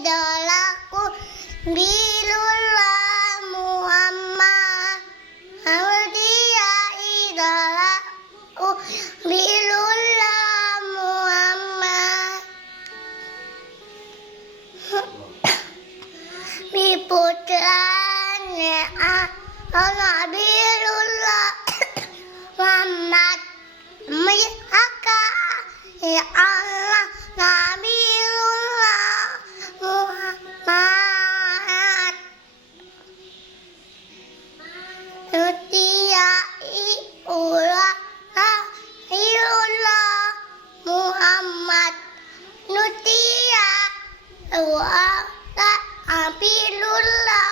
idolaku bilullah Muhammad. Dia idolaku bilullah Muhammad. Bi putranya Allah bilullah Muhammad. Maka ya Allah Nabiullah Muhammad.